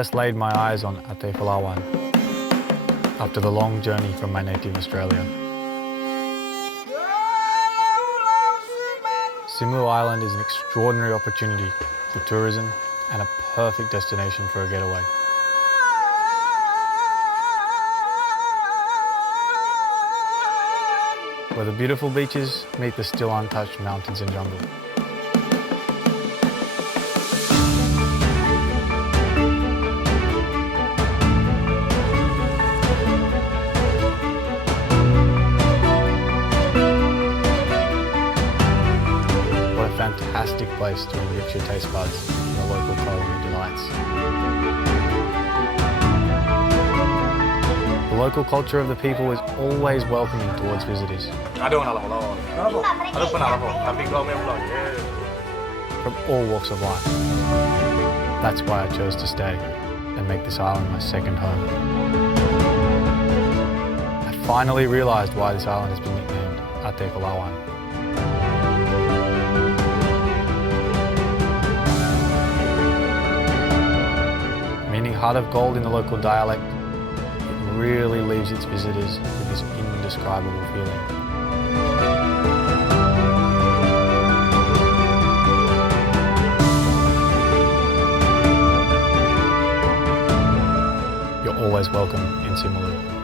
first laid my eyes on Fulawan after the long journey from my native Australia. Simeulue Island is an extraordinary opportunity for tourism and a perfect destination for a getaway. Where the beautiful beaches meet the still untouched mountains and jungle. What a fantastic place to enrich your taste buds in the local culinary delights. The local culture of the people is always welcoming towards visitors. From all walks of life. That's why I chose to stay and make this island my second home. I finally realised why this island has been nicknamed Fulawan. Meaning heart of gold in the local dialect, it really leaves its visitors with this indescribable feeling. You're always welcome in Simeulue.